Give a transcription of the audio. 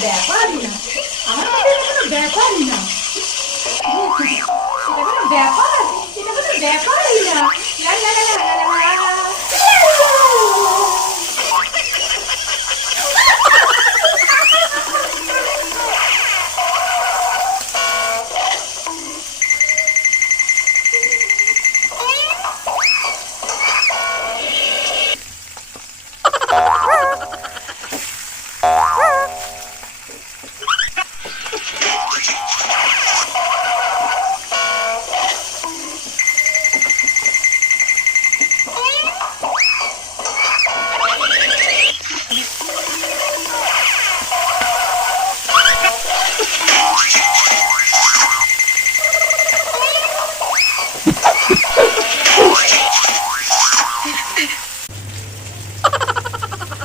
ব্যাপারই না। আমার কোনো ব্যাপারই না। ব্যাপার